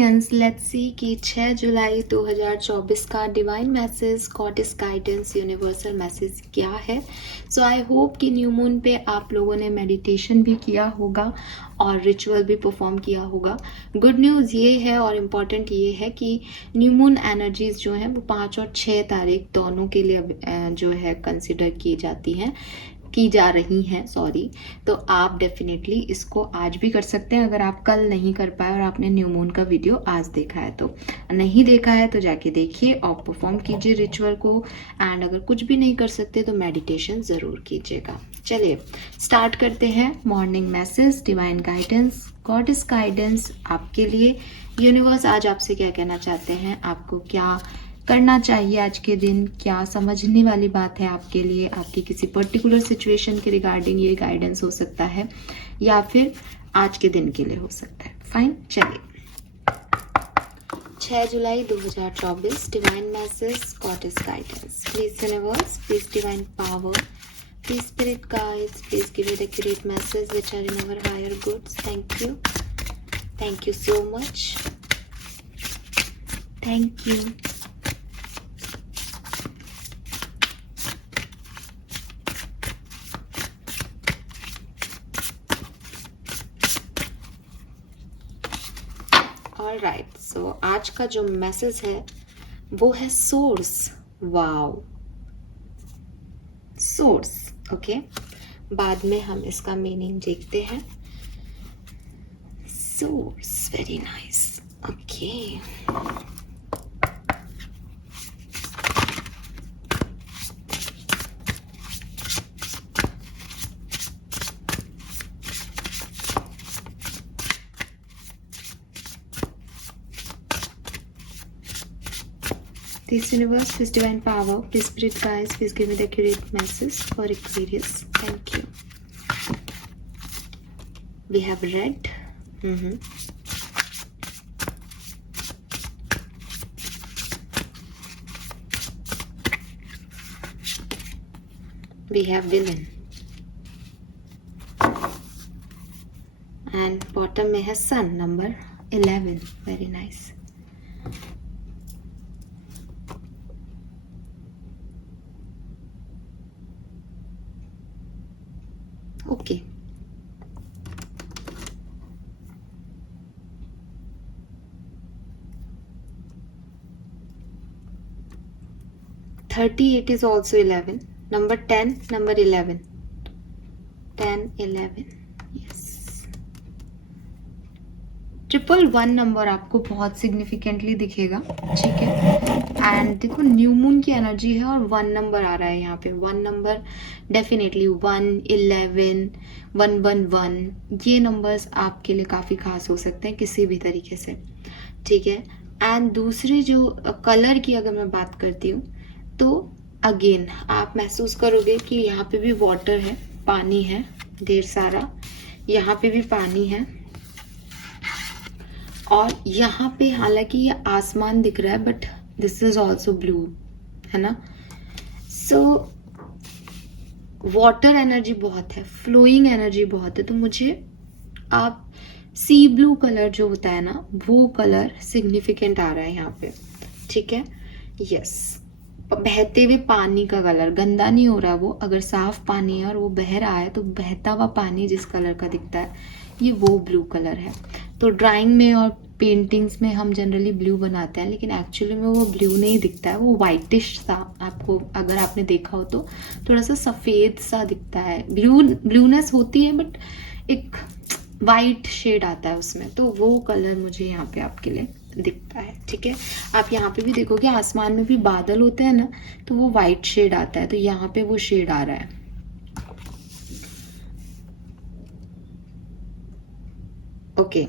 Aquarians, let's see कि 6 जुलाई 2024 का divine message, goddess guidance, universal message क्या है। सो आई होप कि न्यू मून पे आप लोगों ने मेडिटेशन भी किया होगा और रिचुअल भी परफॉर्म किया होगा। गुड न्यूज़ ये है और इम्पॉर्टेंट ये है कि न्यू मून एनर्जीज जो हैं वो 5 और 6 तारीख दोनों के लिए जो है कंसिडर की जा रही हैं, सॉरी। तो आप डेफिनेटली इसको आज भी कर सकते हैं अगर आप कल नहीं कर पाए और आपने न्यू मून का वीडियो आज देखा है। तो नहीं देखा है तो जाके देखिए और परफॉर्म कीजिए रिचुअल को। एंड अगर कुछ भी नहीं कर सकते तो मेडिटेशन ज़रूर कीजिएगा। चलिए स्टार्ट करते हैं। Morning message, divine guidance, goddess guidance आपके लिए। यूनिवर्स आज आपसे क्या कहना चाहते हैं, आपको क्या करना चाहिए आज के दिन, क्या समझने वाली बात है आपके लिए, आपकी किसी पर्टिकुलर सिचुएशन के रिगार्डिंग ये गाइडेंस हो सकता है या फिर आज के दिन के लिए हो सकता है। फाइन, चलिए 6 जुलाई 2024 divine message, goddess guidance. Please universe, please divine power, please spirit guides, please give it accurate message which are in our higher goods. Thank you so much, thank you. Alright, so आज का जो message है वो है source. Wow, source, okay. बाद में हम इसका मीनिंग देखते हैं। Source, very nice, okay. This universe, this divine power, this spirit guides, please give me the accurate message for Aquarius. Thank you. We have red. We have villain. And bottom में है sun, number 11. Very nice. Okay, thirty 8 is also 11. Number 10, number 11. 10, 11. Yes. 111 number आपको बहुत significantly दिखेगा, ठीक है। And देखो new moon की energy है और 1 नंबर आ रहा है यहाँ पे। 1 नंबर डेफिनेटली 1, 11, 111 ये नंबर्स आपके लिए काफ़ी खास हो सकते हैं किसी भी तरीके से, ठीक है। एंड दूसरी जो कलर की अगर मैं बात करती हूँ तो अगेन आप महसूस करोगे कि यहाँ पे भी वाटर है, पानी है ढेर सारा, यहाँ पे भी पानी है और यहाँ पे हालांकि ये आसमान दिख रहा है but this is also blue, है ना। सो वाटर एनर्जी बहुत है, फ्लोइंग एनर्जी बहुत है। तो मुझे आप सी ब्लू कलर जो होता है ना वो कलर सिग्निफिकेंट आ रहा है यहाँ पे, ठीक है। यस, बहते हुए पानी का कलर, गंदा नहीं हो रहा वो, अगर साफ पानी है और वो बह रहा है तो बहता हुआ पानी जिस कलर का दिखता है ये वो ब्लू कलर है। तो ड्राइंग में और पेंटिंग्स में हम जनरली ब्लू बनाते हैं लेकिन एक्चुअली में वो ब्लू नहीं दिखता है, वो वाइटिश सा, आपको अगर आपने देखा हो तो थोड़ा सा सफ़ेद सा दिखता है। ब्लूनेस होती है बट एक वाइट शेड आता है उसमें, तो वो कलर मुझे यहाँ पे आपके लिए दिखता है, ठीक है। आप यहाँ पे भी देखोगे आसमान में भी बादल होते हैं ना तो वो वाइट शेड आता है, तो यहाँ पे वो शेड आ रहा है। ओके,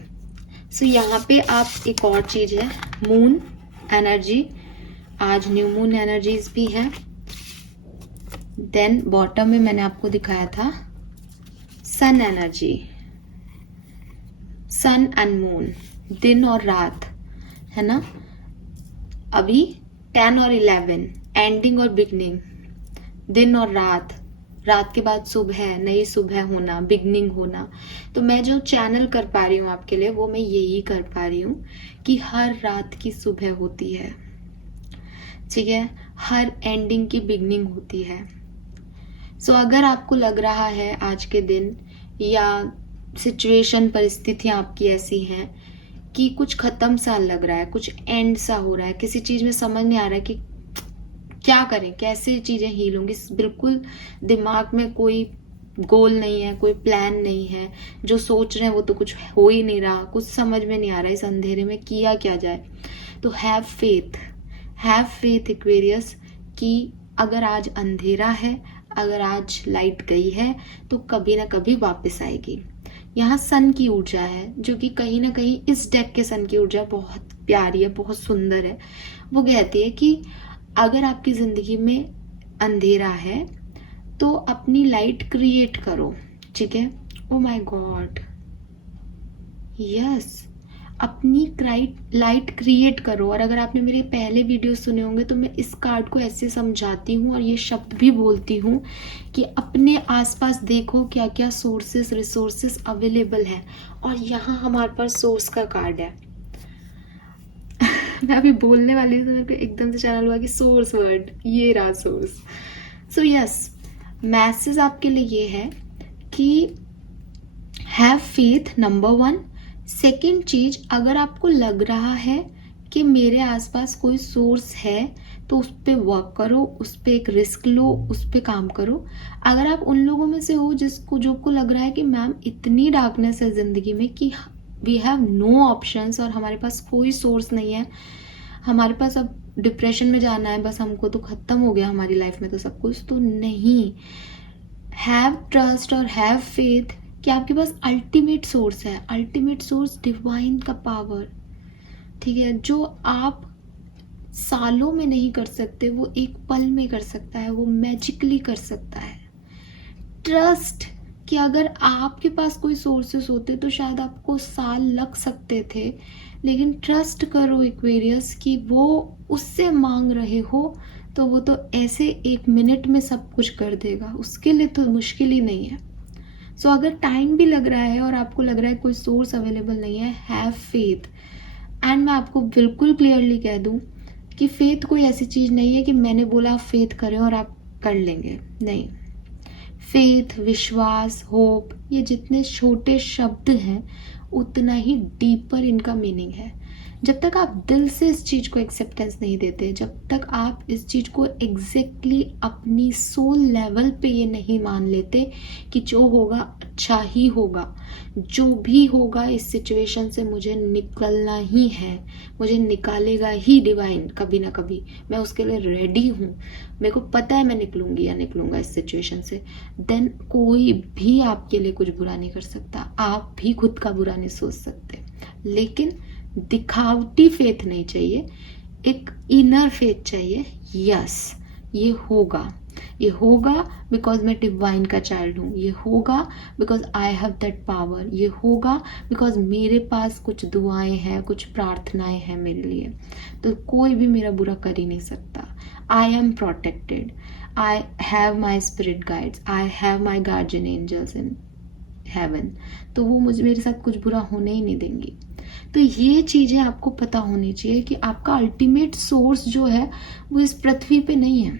सो यहाँ पे आप एक और चीज है, मून एनर्जी, आज न्यू मून एनर्जीज भी है। देन बॉटम में मैंने आपको दिखाया था sun energy, sun and moon, दिन और रात, है ना। अभी 10 और 11, एंडिंग और बिगनिंग, दिन और रात, रात के बाद सुबह, नई सुबह होना, बिगनिंग होना। तो मैं जो चैनल कर पा रही हूँ आपके लिए वो मैं यही कर पा रही हूँ कि हर रात की सुबह होती है, ठीक है, हर एंडिंग की बिगनिंग होती है। सो अगर आपको लग रहा है आज के दिन या सिचुएशन, परिस्थितियाँ आपकी ऐसी हैं कि कुछ ख़त्म सा लग रहा है, कुछ एंड सा हो रहा है, किसी चीज़ में समझ नहीं आ रहा है कि क्या करें, कैसे चीज़ें हील होंगी, बिल्कुल दिमाग में कोई गोल नहीं है, कोई प्लान नहीं है, जो सोच रहे हैं वो तो कुछ हो ही नहीं रहा, कुछ समझ में नहीं आ रहा इस अंधेरे में किया क्या जाए, तो हैव फेथ एक्वेरियस कि अगर आज अंधेरा है, अगर आज लाइट गई है तो कभी ना कभी वापस आएगी। यहाँ सन की ऊर्जा है जो कि कहीं ना कहीं इस डेक के सन की ऊर्जा बहुत प्यारी है, बहुत सुंदर है। वो कहती है कि अगर आपकी ज़िंदगी में अंधेरा है तो अपनी लाइट क्रिएट करो, ठीक है। ओ माय गॉड, यस, अपनी लाइट क्रिएट करो। और अगर आपने मेरे पहले वीडियो सुने होंगे तो मैं इस कार्ड को ऐसे समझाती हूँ और ये शब्द भी बोलती हूँ कि अपने आसपास देखो क्या क्या सोर्सेस, रिसोर्सेस अवेलेबल हैं। और यहाँ हमारे पास सोर्स का कार्ड है। मैं अभी बोलने वाली थी तो मेरे को एकदम से चैनल हुआ कि सोर्स वर्ड, ये रहा सोर्स। सो यस, मैसेज आपके लिए ये है कि हैव फेथ, नंबर 1। सेकेंड चीज, अगर आपको लग रहा है कि मेरे आसपास कोई सोर्स है तो उस पर वर्क करो, उस पर एक रिस्क लो, उस पर काम करो। अगर आप उन लोगों में से हो जो को लग रहा है कि मैम इतनी डार्कनेस है ज़िंदगी में कि वी हैव नो ऑप्शंस और हमारे पास कोई सोर्स नहीं है, हमारे पास अब डिप्रेशन में जाना है, बस हमको तो ख़त्म हो गया हमारी लाइफ में तो सब कुछ, तो नहीं, हैव ट्रस्ट और हैव फेथ कि आपके पास अल्टीमेट सोर्स है। अल्टीमेट सोर्स डिवाइन का पावर, ठीक है, जो आप सालों में नहीं कर सकते वो एक पल में कर सकता है, वो मैजिकली कर सकता है। ट्रस्ट कि अगर आपके पास कोई सोर्सेस होते तो शायद आपको साल लग सकते थे, लेकिन ट्रस्ट करो एक्वेरियस कि वो उससे मांग रहे हो तो वो तो ऐसे 1 मिनट में सब कुछ कर देगा, उसके लिए तो मुश्किल ही नहीं है। सो अगर टाइम भी लग रहा है और आपको लग रहा है कोई सोर्स अवेलेबल नहीं है, हैव फेथ। एंड मैं आपको बिल्कुल क्लियरली कह दूं कि फेथ कोई ऐसी चीज़ नहीं है कि मैंने बोला आप फेथ करें और आप कर लेंगे, नहीं। फेथ, विश्वास, होप, ये जितने छोटे शब्द हैं उतना ही डीपर इनका मीनिंग है। जब तक आप दिल से इस चीज़ को एक्सेप्टेंस नहीं देते, जब तक आप इस चीज़ को एग्जैक्टली अपनी सोल लेवल पे ये नहीं मान लेते कि जो होगा अच्छा ही होगा, जो भी होगा इस सिचुएशन से मुझे निकलना ही है, मुझे निकालेगा ही डिवाइन कभी ना कभी, मैं उसके लिए रेडी हूँ, मेरे को पता है मैं निकलूंगी या निकलूंगा इस सिचुएशन से, देन कोई भी आपके लिए कुछ बुरा नहीं कर सकता, आप भी खुद का बुरा नहीं सोच सकते। लेकिन दिखावटी फेथ नहीं चाहिए, एक इनर फेथ चाहिए। यस, ये होगा बिकॉज मैं डिवाइन का चाइल्ड हूँ, ये होगा because I have that power, ये होगा बिकॉज मेरे पास कुछ दुआएं हैं, कुछ प्रार्थनाएं हैं मेरे लिए, तो कोई भी मेरा बुरा कर ही नहीं सकता। I am protected, I have my spirit guides, I have my guardian angels in heaven, तो वो मुझे, मेरे साथ कुछ बुरा होने ही नहीं देंगी। तो ये चीज़ें आपको पता होनी चाहिए कि आपका अल्टीमेट सोर्स जो है वो इस पृथ्वी पे नहीं है,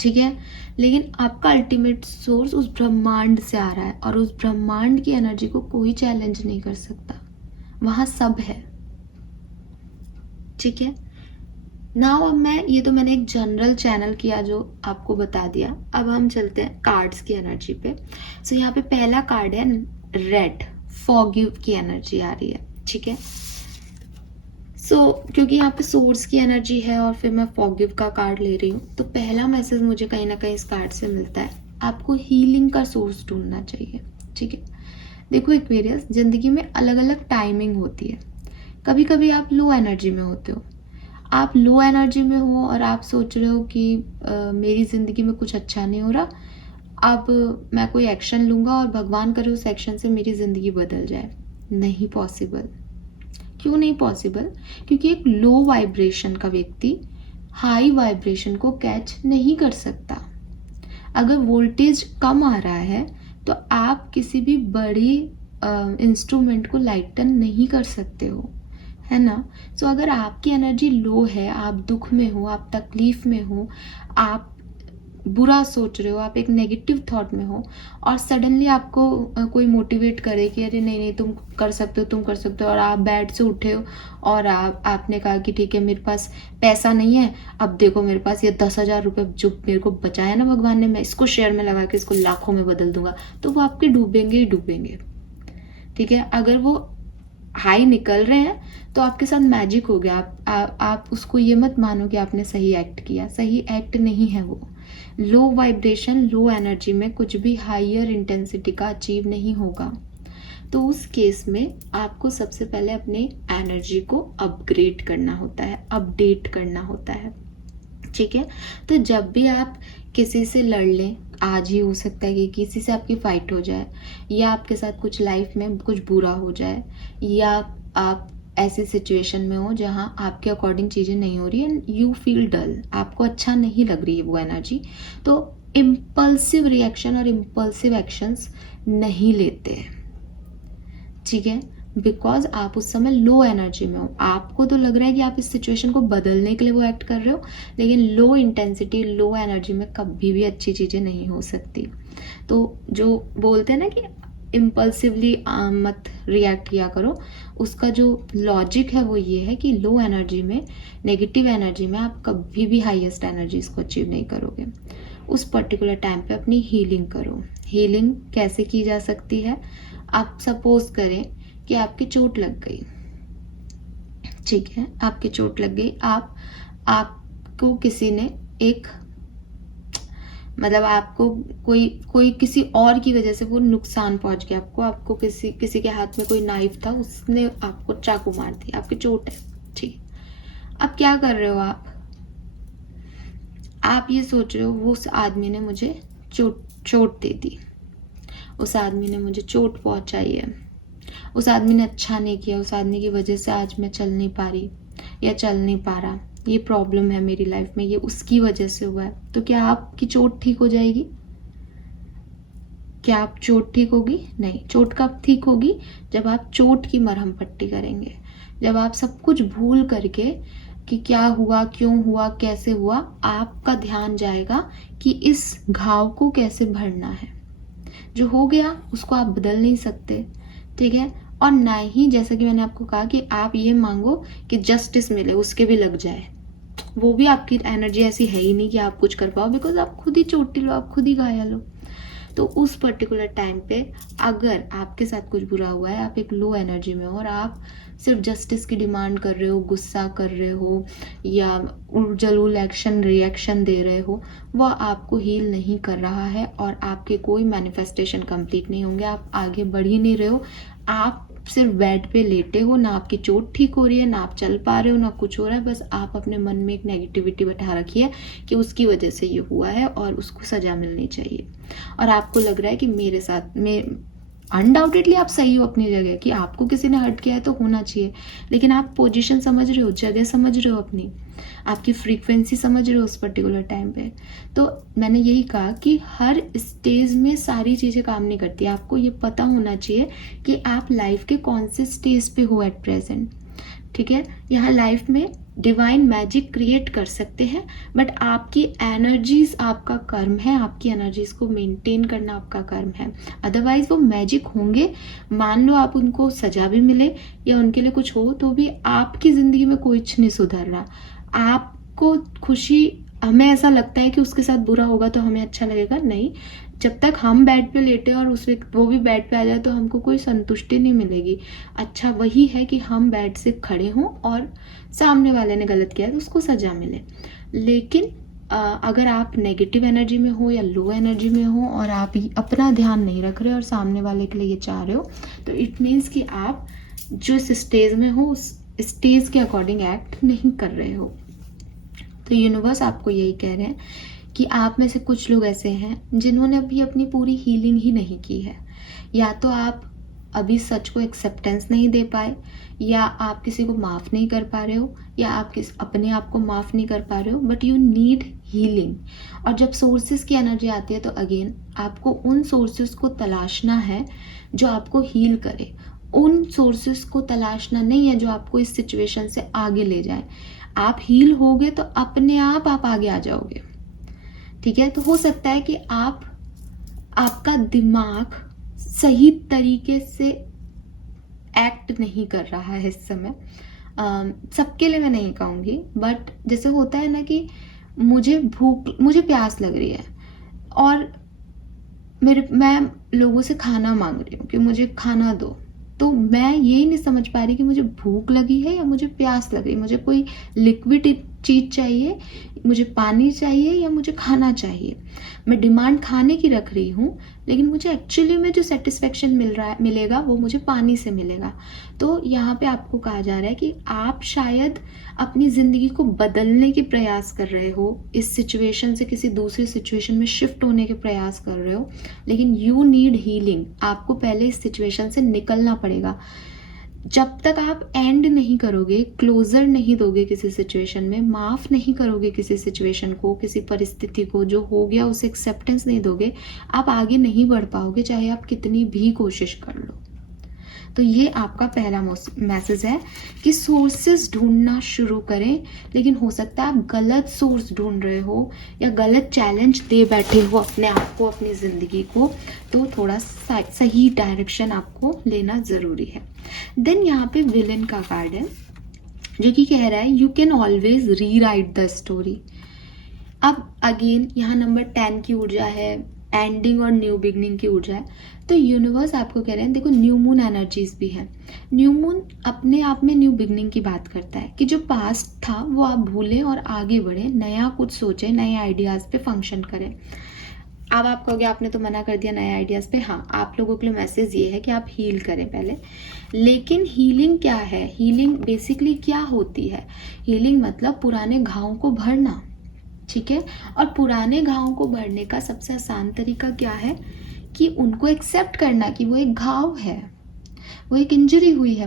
ठीक है, लेकिन आपका अल्टीमेट सोर्स उस ब्रह्मांड से आ रहा है और उस ब्रह्मांड की एनर्जी को कोई चैलेंज नहीं कर सकता, वहाँ सब है, ठीक है। नाउ अब मैंने एक जनरल चैनल किया जो आपको बता दिया। अब हम चलते हैं कार्ड्स की एनर्जी पे। सो यहाँ पे पहला कार्ड है रेड, फॉरगिव की एनर्जी आ रही है, ठीक है। सो क्योंकि यहाँ पे सोर्स की एनर्जी है और फिर मैं फॉरगिव का कार्ड ले रही हूँ, तो पहला मैसेज मुझे कहीं ना कहीं इस कार्ड से मिलता है, आपको हीलिंग का सोर्स ढूंढना चाहिए, ठीक है। देखो एक्वेरियस, जिंदगी में अलग अलग टाइमिंग होती है। कभी कभी आप लो एनर्जी में होते हो, आप लो एनर्जी में हो और आप सोच रहे हो कि मेरी ज़िंदगी में कुछ अच्छा नहीं हो रहा, अब मैं कोई एक्शन लूँगा और भगवान करे उस एक्शन से मेरी ज़िंदगी बदल जाए। नहीं पॉसिबल। क्यों नहीं पॉसिबल? क्योंकि एक लो वाइब्रेशन का व्यक्ति हाई वाइब्रेशन को कैच नहीं कर सकता। अगर वोल्टेज कम आ रहा है तो आप किसी भी बड़ी इंस्ट्रूमेंट को लाइटन नहीं कर सकते हो, है ना। सो अगर आपकी एनर्जी लो है, आप दुख में हो, आप तकलीफ में हो, आप बुरा सोच रहे हो, आप एक नेगेटिव थॉट में हो, और सडनली आपको कोई मोटिवेट करे कि अरे नहीं नहीं तुम कर सकते हो, तुम कर सकते हो, और आप बेड से उठे हो और आपने कहा कि ठीक है मेरे पास पैसा नहीं है, अब देखो मेरे पास ये 10,000 रुपये जो मेरे को बचाया ना भगवान ने, मैं इसको शेयर में लगा के इसको लाखों में बदल दूंगा, तो वो आपके डूबेंगे ही डूबेंगे। ठीक है, अगर वो हाई निकल रहे हैं तो आपके साथ मैजिक हो गया। आप उसको ये मत मानो कि आपने सही एक्ट किया, सही एक्ट नहीं है वो। लो वाइब्रेशन, लो एनर्जी में कुछ भी हायर इंटेंसिटी का अचीव नहीं होगा। तो उस केस में आपको सबसे पहले अपने एनर्जी को अपग्रेड करना होता है, अपडेट करना होता है। ठीक है, तो जब भी आप किसी से लड़ लें, आज ही हो सकता है कि किसी से आपकी फाइट हो जाए, या आपके साथ कुछ लाइफ में कुछ बुरा हो जाए, या आप ऐसी सिचुएशन में हो जहां आपके अकॉर्डिंग चीज़ें नहीं हो रही एंड यू फील डल, आपको अच्छा नहीं लग रही है वो एनर्जी, तो इम्पल्सिव रिएक्शन और इम्पल्सिव एक्शंस नहीं लेते हैं। ठीक है, बिकॉज आप उस समय लो एनर्जी में हो, आपको तो लग रहा है कि आप इस सिचुएशन को बदलने के लिए वो एक्ट कर रहे हो, लेकिन लो इंटेंसिटी, लो एनर्जी में कभी भी अच्छी चीज़ें नहीं हो सकती। तो जो बोलते हैं ना कि इम्पल्सिवली मत रिएक्ट किया करो, उसका जो लॉजिक है वो ये है कि लो एनर्जी में, नेगेटिव एनर्जी में आप कभी भी हाईएस्ट एनर्जीज को अचीव नहीं करोगे। उस पर्टिकुलर टाइम पे अपनी हीलिंग करो। हीलिंग कैसे की जा सकती है? आप सपोज करें कि आपकी चोट लग गई, ठीक है, आपकी चोट लग गई, आपको किसी ने एक, मतलब आपको कोई किसी और की वजह से वो नुकसान पहुंच गया, आपको किसी के हाथ में कोई नाइफ था, उसने आपको चाकू मार दिया, आपकी चोट है। ठीक, अब क्या कर रहे हो आप ये सोच रहे हो वो उस आदमी ने मुझे चोट दे दी, उस आदमी ने मुझे चोट पहुंचाई है, उस आदमी ने अच्छा नहीं किया, उस आदमी की वजह से आज मैं चल नहीं पा रही या चल नहीं पा रहा, ये प्रॉब्लम है मेरी लाइफ में, ये उसकी वजह से हुआ है। तो क्या आपकी चोट ठीक हो जाएगी? क्या आप चोट ठीक होगी? नहीं। चोट कब ठीक होगी? जब आप चोट की मरहम पट्टी करेंगे, जब आप सब कुछ भूल करके कि क्या हुआ, क्यों हुआ, कैसे हुआ, आपका ध्यान जाएगा कि इस घाव को कैसे भरना है। जो हो गया उसको आप बदल नहीं सकते, ठीक है, और ना ही, जैसा कि मैंने आपको कहा कि आप ये मांगो कि जस्टिस मिले, उसके भी लग जाए, वो भी आपकी एनर्जी ऐसी है ही नहीं कि आप कुछ कर पाओ, बिकॉज आप खुद ही चोटिल हो, आप खुद ही घायल हो। तो उस पर्टिकुलर टाइम पे अगर आपके साथ कुछ बुरा हुआ है, आप एक लो एनर्जी में हो और आप सिर्फ जस्टिस की डिमांड कर रहे हो, गुस्सा कर रहे हो या जलूल एक्शन रिएक्शन दे रहे हो, वह आपको हील नहीं कर रहा है और आपके कोई मैनिफेस्टेशन कंप्लीट नहीं होंगे, आप आगे बढ़ ही नहीं रहे हो, आप सिर्फ बेड पे लेटे हो, ना आपकी चोट ठीक हो रही है, ना आप चल पा रहे हो, ना कुछ हो रहा है, बस आप अपने मन में एक नेगेटिविटी बैठा रखी है कि उसकी वजह से ये हुआ है और उसको सजा मिलनी चाहिए। और आपको लग रहा है कि मेरे साथ में, अनडाउटेडली आप सही हो अपनी जगह कि आपको किसी ने हर्ट किया है तो होना चाहिए, लेकिन आप पोजीशन समझ रहे हो, जगह समझ रहे हो अपनी, आपकी फ्रीक्वेंसी समझ रहे हो उस पर्टिकुलर टाइम पे। तो मैंने यही कहा कि हर स्टेज में सारी चीज़ें काम नहीं करती, आपको ये पता होना चाहिए कि आप लाइफ के कौन से स्टेज पे हो एट प्रेजेंट। ठीक है, यहाँ लाइफ में डिवाइन मैजिक क्रिएट कर सकते हैं, बट आपकी एनर्जीज आपका कर्म है, आपकी एनर्जीज को मेंटेन करना आपका कर्म है, अदरवाइज वो मैजिक होंगे। मान लो आप उनको सजा भी मिले या उनके लिए कुछ हो, तो भी आपकी ज़िंदगी में कुछ नहीं सुधर रहा। आपको खुशी, हमें ऐसा लगता है कि उसके साथ बुरा होगा तो हमें अच्छा लगेगा, नहीं, जब तक हम बेड पे लेटे और वो भी बेड पे आ जाए तो हमको कोई संतुष्टि नहीं मिलेगी। अच्छा वही है कि हम बेड से खड़े हों और सामने वाले ने गलत किया तो उसको सजा मिले। लेकिन अगर आप नेगेटिव एनर्जी में हो या लो एनर्जी में हो और आप अपना ध्यान नहीं रख रहे और सामने वाले के लिए ये चाह रहे हो, तो इट मीन्स कि आप जो स्टेज में हो उस स्टेज के अकॉर्डिंग एक्ट नहीं कर रहे हो। तो यूनिवर्स आपको यही कह रहे हैं कि आप में से कुछ लोग ऐसे हैं जिन्होंने अभी अपनी पूरी हीलिंग ही नहीं की है। या तो आप अभी सच को एक्सेप्टेंस नहीं दे पाए, या आप किसी को माफ़ नहीं कर पा रहे हो, या आप अपने आप को माफ़ नहीं कर पा रहे हो, बट यू नीड हीलिंग। और जब सोर्सेज की एनर्जी आती है तो अगेन आपको उन सोर्सेज को तलाशना है जो आपको हील करे, उन सोर्सेज को तलाशना नहीं है जो आपको इस सिचुएशन से आगे ले जाए। आप हील होगे तो अपने आप आगे आ जाओगे, ठीक है। तो हो सकता है कि आपका दिमाग सही तरीके से एक्ट नहीं कर रहा है इस समय। सबके लिए मैं नहीं कहूँगी, बट जैसे होता है ना कि मुझे प्यास लग रही है और मैं लोगों से खाना मांग रही हूँ कि मुझे खाना दो, तो मैं ये नहीं समझ पा रही कि मुझे भूख लगी है या मुझे प्यास लग रही है, मुझे कोई लिक्विड चीज़ चाहिए, मुझे पानी चाहिए या मुझे खाना चाहिए। मैं डिमांड खाने की रख रही हूँ, लेकिन मुझे एक्चुअली में जो सेटिस्फेक्शन मिलेगा वो मुझे पानी से मिलेगा। तो यहाँ पे आपको कहा जा रहा है कि आप शायद अपनी ज़िंदगी को बदलने के प्रयास कर रहे हो, इस सिचुएशन से किसी दूसरी सिचुएशन में शिफ्ट होने के प्रयास कर रहे हो, लेकिन यू नीड हीलिंग। आपको पहले इस सिचुएशन से निकलना पड़ेगा। जब तक आप एंड नहीं करोगे, क्लोजर नहीं दोगे किसी सिचुएशन में, माफ़ नहीं करोगे किसी सिचुएशन को, किसी परिस्थिति को, जो हो गया उसे एक्सेप्टेंस नहीं दोगे, आप आगे नहीं बढ़ पाओगे, चाहे आप कितनी भी कोशिश कर लो। तो ये आपका पहला मैसेज है कि सोर्सेज ढूंढना शुरू करें। लेकिन हो सकता है आप गलत सोर्स ढूंढ रहे हो या गलत चैलेंज दे बैठे हो अपने आप को, अपनी ज़िंदगी को, तो थोड़ा सही डायरेक्शन आपको लेना ज़रूरी है। देन यहाँ पे विलन का कार्ड है जो कि कह रहा है you can always rewrite the story. अब अगेन यहाँ नंबर 10 की ऊर्जा है, एंडिंग और न्यू बिगनिंग की ऊर्जा है। तो यूनिवर्स आपको कह रहे हैं, देखो न्यू मून एनर्जीज भी है। न्यू मून अपने आप में न्यू बिगनिंग की बात करता है कि जो पास्ट था वो आप भूलें और आगे बढ़ें, नया कुछ सोचें, नए आइडियाज़ पे फंक्शन करें। अब आप कहोगे आपने तो मना कर दिया नए आइडियाज़ पे। हाँ, आप लोगों के लिए मैसेज ये है कि आप हील करें पहले। लेकिन हीलिंग क्या है? हीलिंग बेसिकली क्या होती है? हीलिंग मतलब पुराने घावों को भरना, ठीक है। और पुराने घावों को भरने का सबसे आसान तरीका क्या है कि उनको एक्सेप्ट करना कि वो एक घाव है, वो एक इंजरी हुई है,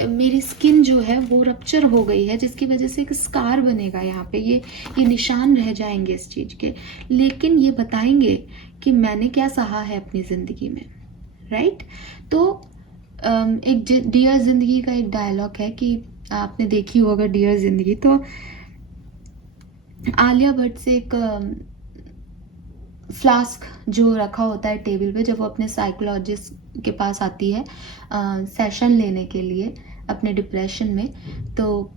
मेरी स्किन जो है वो रप्चर हो गई है, जिसकी वजह से एक स्कार बनेगा यहाँ पे, ये निशान रह जाएंगे इस चीज़ के, लेकिन ये बताएंगे कि मैंने क्या सहा है अपनी ज़िंदगी में, राइट। तो एक डियर ज़िंदगी का एक डायलॉग है कि आपने देखी हो अगर डियर ज़िंदगी, तो आलिया भट्ट से एक फ्लास्क जो रखा होता है टेबल पे, जब वो अपने साइकोलॉजिस्ट के पास आती है सेशन लेने के लिए अपने डिप्रेशन में, तो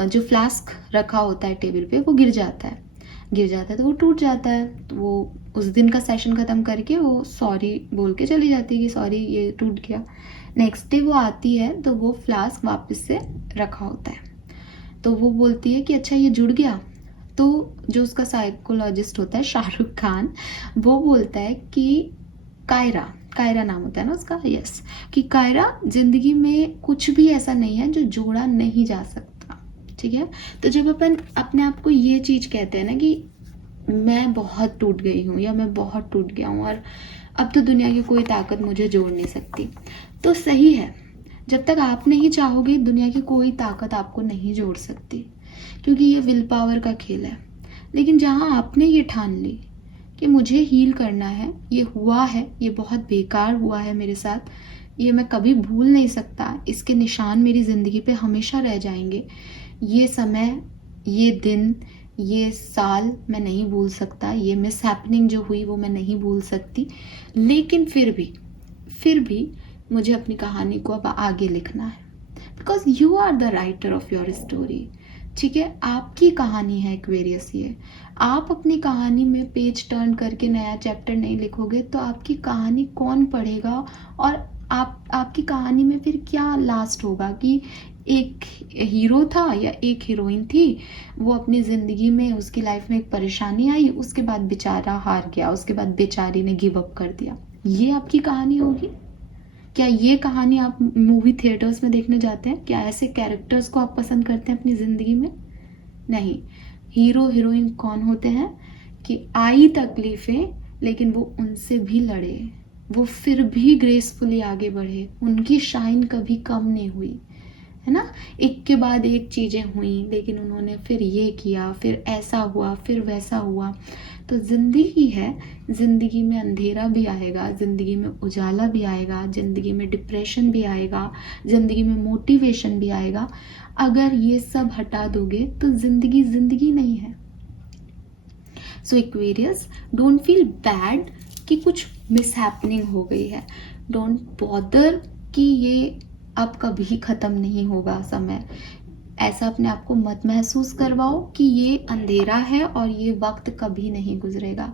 जो फ्लास्क रखा होता है टेबल पे वो गिर जाता है तो वो टूट जाता है। तो वो उस दिन का सेशन ख़त्म करके वो सॉरी बोल के चली जाती है कि सॉरी ये टूट गया। नेक्स्ट डे वो आती है तो वो फ्लास्क वापस से रखा होता है, तो वो बोलती है कि अच्छा ये जुड़ गया। तो जो उसका साइकोलॉजिस्ट होता है शाहरुख खान, वो बोलता है कि कायरा नाम होता है ना उसका, यस, कि कायरा ज़िंदगी में कुछ भी ऐसा नहीं है जो जोड़ा नहीं जा सकता, ठीक है। तो जब अपन अपने आप को ये चीज़ कहते हैं ना कि मैं बहुत टूट गई हूँ या मैं बहुत टूट गया हूँ और अब तो दुनिया की कोई ताकत मुझे जोड़ नहीं सकती, तो सही है। जब तक आप नहीं चाहोगे दुनिया की कोई ताकत आपको नहीं जोड़ सकती, क्योंकि ये विल पावर का खेल है। लेकिन जहाँ आपने ये ठान ली कि मुझे हील करना है, ये हुआ है, ये बहुत बेकार हुआ है मेरे साथ, ये मैं कभी भूल नहीं सकता, इसके निशान मेरी ज़िंदगी पे हमेशा रह जाएंगे, ये समय, ये दिन, ये साल मैं नहीं भूल सकता, ये मिस हैपनिंग जो हुई वो मैं नहीं भूल सकती, लेकिन फिर भी मुझे अपनी कहानी को अब आगे लिखना है, because you are the writer of your story, ठीक है। आपकी कहानी है एक्वेरियस, ये आप अपनी कहानी में पेज टर्न करके नया चैप्टर नहीं लिखोगे तो आपकी कहानी कौन पढ़ेगा, और आपकी कहानी में फिर क्या लास्ट होगा कि एक हीरो था या एक हीरोइन थी, वो अपनी ज़िंदगी में उसकी लाइफ में एक परेशानी आई, उसके बाद बेचारा हार गया, उसके बाद बेचारी ने गिव अप कर दिया, ये आपकी कहानी होगी? क्या ये कहानी आप मूवी थिएटर्स में देखने जाते हैं? क्या ऐसे कैरेक्टर्स को आप पसंद करते हैं अपनी ज़िंदगी में? नहीं। हीरो हीरोइन कौन होते हैं कि आई तकलीफ़ें लेकिन वो उनसे भी लड़े, वो फिर भी ग्रेसफुली आगे बढ़े, उनकी शाइन कभी कम नहीं हुई, है ना। एक के बाद एक चीज़ें हुई, लेकिन उन्होंने फिर ये किया, फिर ऐसा हुआ, फिर वैसा हुआ। तो ज़िंदगी है, ज़िंदगी में अंधेरा भी आएगा, ज़िंदगी में उजाला भी आएगा, ज़िंदगी में डिप्रेशन भी आएगा, ज़िंदगी में मोटिवेशन भी आएगा। अगर ये सब हटा दोगे तो ज़िंदगी ज़िंदगी नहीं है। सो एक्वेरियस, डोंट फील बैड कि कुछ मिसहैपनिंग हो गई है। डोंट बॉदर कि ये अब कभी ख़त्म नहीं होगा समय। ऐसा अपने आप को मत महसूस करवाओ कि ये अंधेरा है और ये वक्त कभी नहीं गुजरेगा।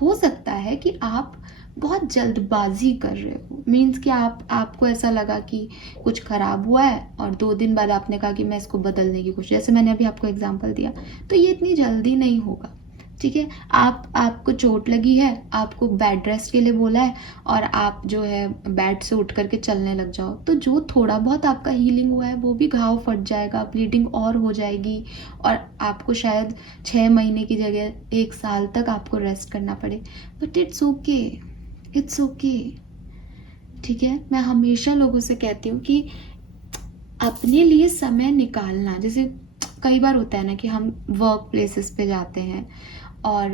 हो सकता है कि आप बहुत जल्दबाजी कर रहे हो, मीन्स कि आपको ऐसा लगा कि कुछ ख़राब हुआ है और 2 दिन बाद आपने कहा कि मैं इसको बदलने की कोशिश, जैसे मैंने अभी आपको एग्जांपल दिया। तो ये इतनी जल्दी नहीं होगा, ठीक है। आपको चोट लगी है, आपको बेड रेस्ट के लिए बोला है और आप जो है बेड से उठ करके चलने लग जाओ, तो जो थोड़ा बहुत आपका हीलिंग हुआ है वो भी घाव फट जाएगा, ब्लीडिंग और हो जाएगी और आपको शायद 6 महीने की जगह 1 साल तक आपको रेस्ट करना पड़े। But it's okay, it's okay, ठीक है। मैं हमेशा लोगों से कहती हूँ कि अपने लिए समय निकालना, जैसे कई बार होता है ना कि हम वर्क प्लेसेस पे जाते हैं और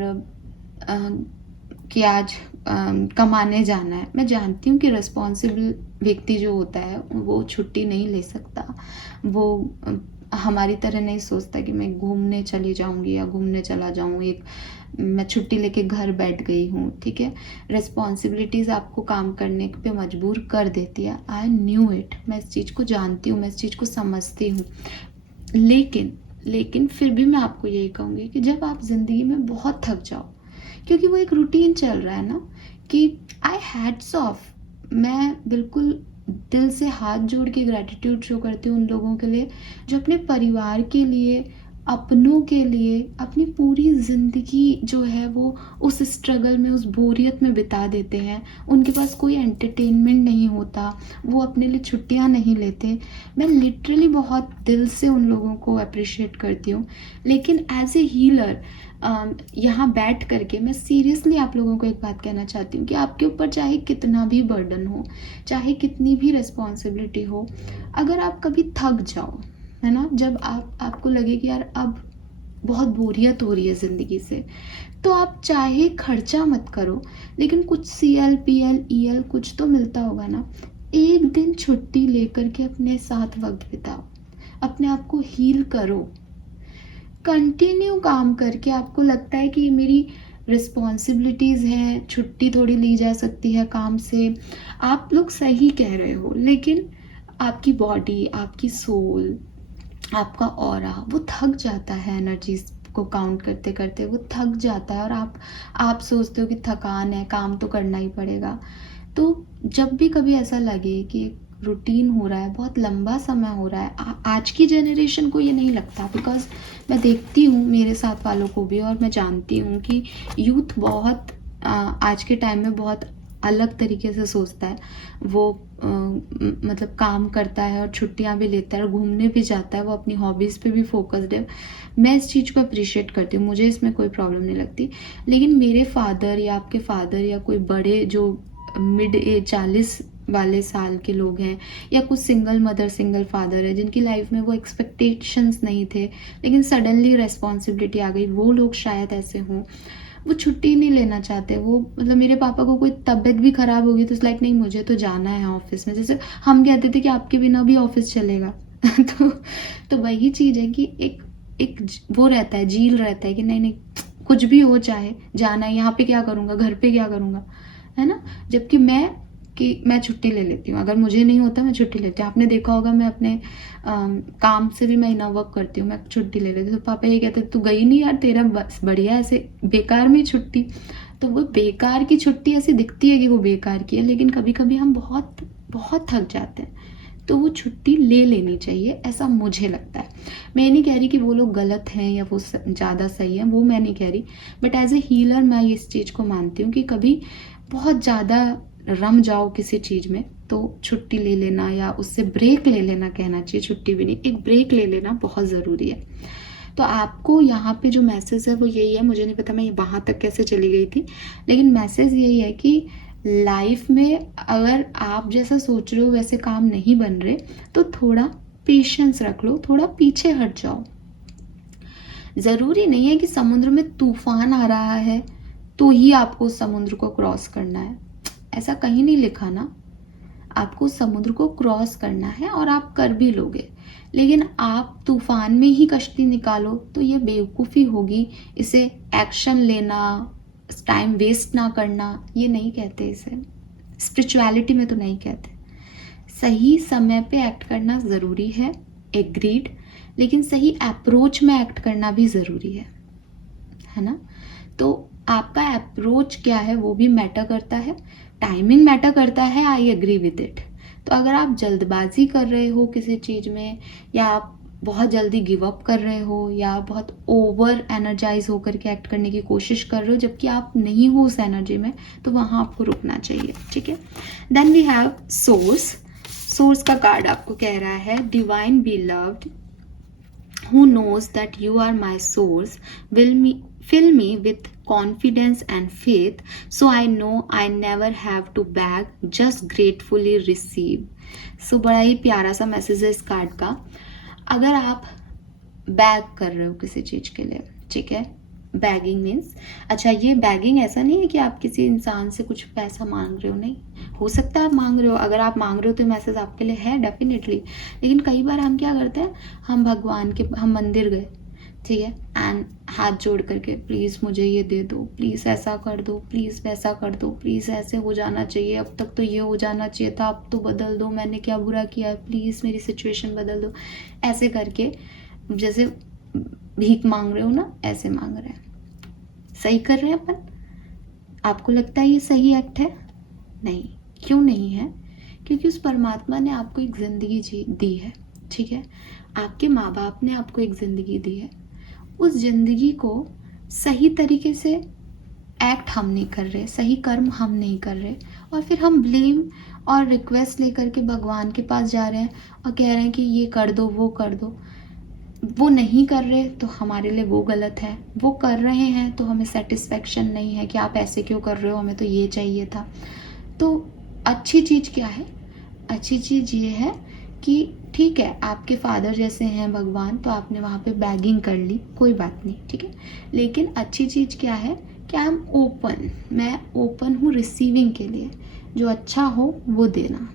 कि आज कमाने जाना है। मैं जानती हूँ कि रिस्पॉन्सिबल व्यक्ति जो होता है वो छुट्टी नहीं ले सकता, वो हमारी तरह नहीं सोचता कि मैं घूमने चली जाऊँगी या घूमने चला जाऊँ, एक मैं छुट्टी लेके घर बैठ गई हूँ, ठीक है। रिस्पॉन्सिबिलिटीज़ आपको काम करने पे मजबूर कर देती है। आई न्यू इट, मैं इस चीज़ को जानती हूँ, मैं इस चीज़ को समझती हूँ। लेकिन फिर भी मैं आपको यही कहूँगी कि जब आप ज़िंदगी में बहुत थक जाओ, क्योंकि वो एक रूटीन चल रहा है ना, कि आई हैट्स ऑफ, मैं बिल्कुल दिल से हाथ जोड़ के ग्रैटिट्यूड शो करती हूँ उन लोगों के लिए जो अपने परिवार के लिए, अपनों के लिए अपनी पूरी ज़िंदगी जो है वो उस स्ट्रगल में, उस बोरियत में बिता देते हैं। उनके पास कोई एंटरटेनमेंट नहीं होता, वो अपने लिए छुट्टियां नहीं लेते। मैं लिटरली बहुत दिल से उन लोगों को अप्रिशिएट करती हूँ। लेकिन एज ए हीलर यहाँ बैठ करके मैं सीरियसली आप लोगों को एक बात कहना चाहती हूँ कि आपके ऊपर चाहे कितना भी बर्डन हो, चाहे कितनी भी रिस्पॉन्सिबिलिटी हो, अगर आप कभी थक जाओ, है ना, जब आपको लगे कि यार अब बहुत बोरियत हो रही है ज़िंदगी से, तो आप चाहे खर्चा मत करो, लेकिन कुछ CL PL EL कुछ तो मिलता होगा ना। एक दिन छुट्टी लेकर के अपने साथ वक्त बिताओ, अपने आप को हील करो। कंटिन्यू काम करके आपको लगता है कि ये मेरी रिस्पॉन्सिबिलिटीज़ हैं, छुट्टी थोड़ी ली जा सकती है काम से, आप लोग सही कह रहे हो, लेकिन आपकी बॉडी, आपकी सोल, आपका ऑरा वो थक जाता है, एनर्जीज को काउंट करते करते वो थक जाता है और आप सोचते हो कि थकान है, काम तो करना ही पड़ेगा। तो जब भी कभी ऐसा लगे कि रूटीन हो रहा है, बहुत लंबा समय हो रहा है, आज की जनरेशन को ये नहीं लगता, बिकॉज मैं देखती हूँ मेरे साथ वालों को भी और मैं जानती हूँ कि यूथ बहुत आज के टाइम में बहुत अलग तरीके से सोचता है। वो मतलब काम करता है और छुट्टियां भी लेता है और घूमने भी जाता है, वो अपनी हॉबीज़ पे भी फोकस्ड है। मैं इस चीज़ को अप्रिशिएट करती हूँ, मुझे इसमें कोई प्रॉब्लम नहीं लगती। लेकिन मेरे फादर या आपके फादर या कोई बड़े जो मिड एज 40 वाले साल के लोग हैं, या कुछ सिंगल मदर सिंगल फादर है जिनकी लाइफ में वो एक्सपेक्टेशंस नहीं थे लेकिन सडनली रिस्पॉन्सिबिलिटी आ गई, वो लोग शायद ऐसे हों, वो छुट्टी नहीं लेना चाहते। वो मतलब मेरे पापा को कोई तबीयत भी खराब होगी तो इट्स लाइक नहीं, मुझे तो जाना है ऑफिस में, जैसे हम कहते थे कि आपके बिना भी ऑफिस चलेगा। तो वही चीज़ है कि एक वो रहता है, जील रहता है कि नहीं नहीं कुछ भी हो चाहे जाना है, यहाँ पे क्या करूँगा, घर पे क्या करूँगा, है ना। जबकि मैं छुट्टी ले लेती हूँ, अगर मुझे नहीं होता मैं छुट्टी लेती हूँ। आपने देखा होगा मैं अपने काम से भी मैं इनर वर्क करती हूँ, मैं छुट्टी ले लेती हूँ। तो पापा ये कहते तू गई नहीं यार, तेरा बस बढ़िया ऐसे बेकार में छुट्टी। तो वो बेकार की छुट्टी ऐसी दिखती है कि वो बेकार की है, लेकिन कभी कभी हम बहुत बहुत थक जाते हैं, तो वो छुट्टी ले लेनी चाहिए, ऐसा मुझे लगता है। मैं नहीं कह रही कि वो लोग गलत हैं या वो ज़्यादा सही है, वो मैं नहीं कह रही, बट एज ए हीलर मैं इस चीज़ को मानती हूँ कि कभी बहुत ज़्यादा रम जाओ किसी चीज़ में तो छुट्टी ले लेना, या उससे ब्रेक ले लेना कहना चाहिए, छुट्टी भी नहीं, एक ब्रेक ले लेना बहुत ज़रूरी है। तो आपको यहाँ पे जो मैसेज है वो यही है, मुझे नहीं पता मैं वहाँ तक कैसे चली गई थी, लेकिन मैसेज यही है कि लाइफ में अगर आप जैसा सोच रहे हो वैसे काम नहीं बन रहे तो थोड़ा पेशेंस रख लो, थोड़ा पीछे हट जाओ। ज़रूरी नहीं है कि समुद्र में तूफान आ रहा है तो ही आपको समुद्र को क्रॉस करना है, ऐसा कहीं नहीं लिखा ना। आपको समुद्र को क्रॉस करना है और आप कर भी लोगे, लेकिन आप तूफान में ही कश्ती निकालो तो ये बेवकूफ़ी होगी। इसे एक्शन लेना, टाइम वेस्ट ना करना, ये नहीं कहते इसे, स्पिरिचुअलिटी में तो नहीं कहते। सही समय पे एक्ट करना ज़रूरी है, एग्रीड, लेकिन सही अप्रोच में एक्ट करना भी ज़रूरी है ना। तो आपका अप्रोच क्या है वो भी मैटर करता है, टाइमिंग मैटर करता है, आई एग्री विद इट। तो अगर आप जल्दबाजी कर रहे हो किसी चीज़ में, या आप बहुत जल्दी गिव अप कर रहे हो, या बहुत ओवर एनर्जाइज होकर के एक्ट करने की कोशिश कर रहे हो जबकि आप नहीं हो उस एनर्जी में, तो वहाँ आपको रुकना चाहिए, ठीक है। Then we have source. Source का कार्ड आपको कह रहा है, divine beloved who knows that you are my source fill me with confidence and faith so I know I never have to beg, just gratefully receive। so बड़ा ही प्यारा सा message है इस कार्ड का। अगर आप बैग कर रहे हो किसी चीज़ के लिए, ठीक है, बैगिंग मीन्स, अच्छा ये बैगिंग ऐसा नहीं है कि आप किसी इंसान से कुछ पैसा मांग रहे हो, नहीं, हो सकता है आप मांग रहे हो, अगर आप मांग रहे हो तो मैसेज आपके लिए है डेफिनेटली। लेकिन कई बार हम क्या करते हैं, हम मंदिर गए, ठीक है, एंड हाथ जोड़ करके प्लीज़ मुझे ये दे दो, प्लीज़ ऐसा कर दो, प्लीज़ वैसा कर दो, प्लीज़ ऐसे हो जाना चाहिए, अब तक तो ये हो जाना चाहिए था, अब तो बदल दो, मैंने क्या बुरा किया है, प्लीज़ मेरी सिचुएशन बदल दो, ऐसे करके जैसे भीख मांग रहे हो ना, ऐसे मांग रहे हैं। सही कर रहे हैं अपन? आपको लगता है ये सही एक्ट है? नहीं। क्यों नहीं है? क्योंकि उस परमात्मा ने आपको एक ज़िंदगी दी है, ठीक है, आपके माँ बाप ने आपको एक ज़िंदगी दी है। उस ज़िंदगी को सही तरीके से एक्ट हम नहीं कर रहे, सही कर्म हम नहीं कर रहे, और फिर हम ब्लेम और रिक्वेस्ट लेकर के भगवान के पास जा रहे हैं और कह रहे हैं कि ये कर दो, वो कर दो। वो नहीं कर रहे तो हमारे लिए वो गलत है, वो कर रहे हैं तो हमें सेटिस्फेक्शन नहीं है कि आप ऐसे क्यों कर रहे हो, हमें तो ये चाहिए था। तो अच्छी चीज़ क्या है? अच्छी चीज़ ये है कि ठीक है, आपके फादर जैसे हैं भगवान, तो आपने वहाँ पे बैगिंग कर ली, कोई बात नहीं, ठीक है, लेकिन अच्छी चीज़ क्या है कि आई एम ओपन, मैं ओपन हूँ रिसीविंग के लिए, जो अच्छा हो वो देना।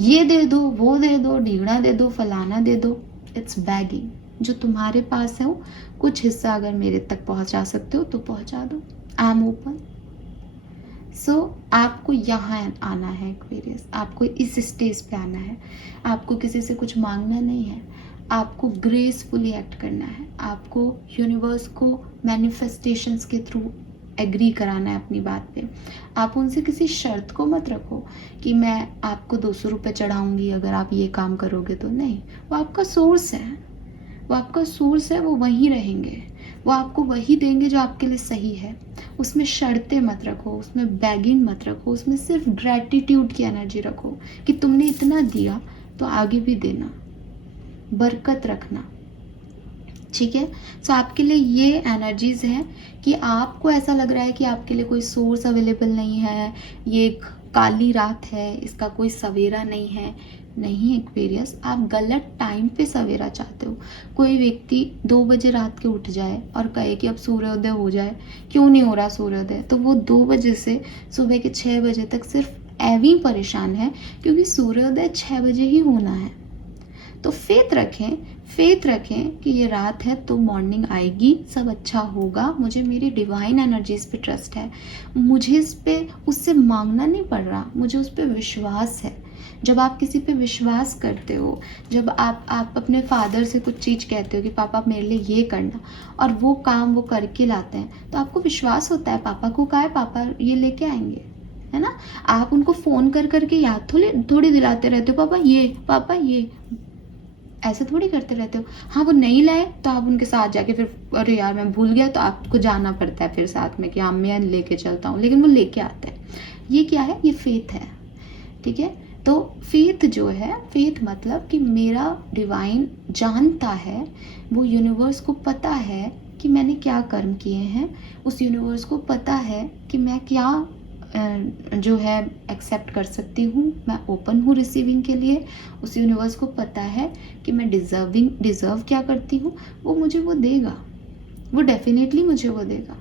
ये दे दो, वो दे दो, ढीगड़ा दे दो, फलाना दे दो, इट्स बैगिंग। जो तुम्हारे पास है वो कुछ हिस्सा अगर मेरे तक पहुंचा सकते हो तो पहुंचा दो, आई एम ओपन। सो आपको यहाँ आना है एक्वेरियस, आपको इस स्टेज पे आना है, आपको किसी से कुछ मांगना नहीं है, आपको ग्रेसफुली एक्ट करना है, आपको यूनिवर्स को मैनिफेस्टेशंस के थ्रू एग्री कराना है अपनी बात पे। आप उनसे किसी शर्त को मत रखो कि मैं आपको 200 रुपये चढ़ाऊंगी अगर आप ये काम करोगे तो, नहीं, वो आपका सोर्स है, वो आपका सोर्स है, वो वहीं रहेंगे, वो आपको वही देंगे जो आपके लिए सही है। उसमें शर्तें मत रखो, उसमें बैगिंग मत रखो, उसमें सिर्फ ग्रैटिट्यूड की एनर्जी रखो कि तुमने इतना दिया तो आगे भी देना, बरकत रखना, ठीक है। सो आपके लिए ये एनर्जीज हैं कि आपको ऐसा लग रहा है कि आपके लिए कोई सोर्स अवेलेबल नहीं है, ये एक काली रात है, इसका कोई सवेरा नहीं है, नहीं एक्वेरियस, आप गलत टाइम पे सवेरा चाहते हो। कोई व्यक्ति 2 बजे रात के उठ जाए और कहे कि अब सूर्योदय हो जाए, क्यों नहीं हो रहा सूर्योदय, तो वो 2 बजे से सुबह के 6 बजे तक सिर्फ एवं परेशान है क्योंकि सूर्योदय 6 बजे ही होना है। तो फेथ रखें कि ये रात है तो मॉर्निंग आएगी, सब अच्छा होगा, मुझे मेरी डिवाइन एनर्जीज पे ट्रस्ट है, मुझे इस पे उससे मांगना नहीं पड़ रहा, मुझे उस पर विश्वास है। जब आप किसी पे विश्वास करते हो, जब आप अपने फादर से कुछ चीज़ कहते हो कि पापा आप मेरे लिए ये करना, और वो काम वो करके लाते हैं, तो आपको विश्वास होता है पापा को कहा है, पापा ये लेके आएंगे, है ना। आप उनको फ़ोन कर करके याद थोड़ी दिलाते रहते हो, पापा ये ऐसे थोड़ी करते रहते हो। हाँ, वो नहीं लाए तो आप उनके साथ जाके फिर अरे यार मैं भूल गया, तो आपको जाना पड़ता है फिर साथ में कि हाँ मैं लेके चलता हूँ, लेकिन वो लेके आते हैं। ये क्या है? ये फेथ है, ठीक है। तो फेथ जो है, फेथ मतलब कि मेरा डिवाइन जानता है, वो यूनिवर्स को पता है कि मैंने क्या कर्म किए हैं, उस यूनिवर्स को पता है कि मैं क्या जो है एक्सेप्ट कर सकती हूँ, मैं ओपन हूँ रिसीविंग के लिए। उस यूनिवर्स को पता है कि मैं डिज़र्व क्या करती हूँ, वो मुझे वो देगा, वो डेफिनेटली मुझे वो देगा।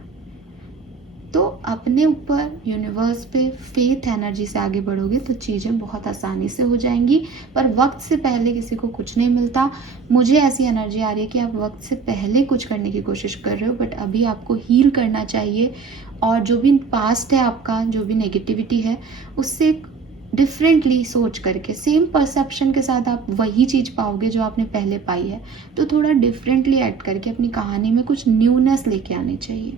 तो अपने ऊपर, यूनिवर्स पे फेथ एनर्जी से आगे बढ़ोगे तो चीज़ें बहुत आसानी से हो जाएंगी। पर वक्त से पहले किसी को कुछ नहीं मिलता। मुझे ऐसी एनर्जी आ रही है कि आप वक्त से पहले कुछ करने की कोशिश कर रहे हो, बट अभी आपको हील करना चाहिए। और जो भी पास्ट है आपका, जो भी नेगेटिविटी है, उससे डिफरेंटली सोच करके, सेम परसेप्शन के साथ आप वही चीज़ पाओगे जो आपने पहले पाई है। तो थोड़ा डिफरेंटली ऐड करके अपनी कहानी में कुछ न्यूनेस लेके आनी चाहिए,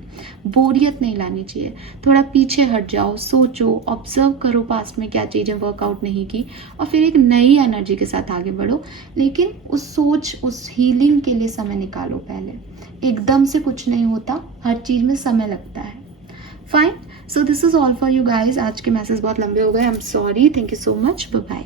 बोरियत नहीं लानी चाहिए। थोड़ा पीछे हट जाओ, सोचो, ऑब्जर्व करो पास्ट में क्या चीज़ें वर्कआउट नहीं की, और फिर एक नई एनर्जी के साथ आगे बढ़ो। लेकिन उस सोच, उस हीलिंग के लिए समय निकालो पहले। एकदम से कुछ नहीं होता, हर चीज़ में समय लगता है। Fine, so this is all for you guys. आज के मैसेज बहुत लंबे हो गए, I am sorry, thank you so much, bye bye.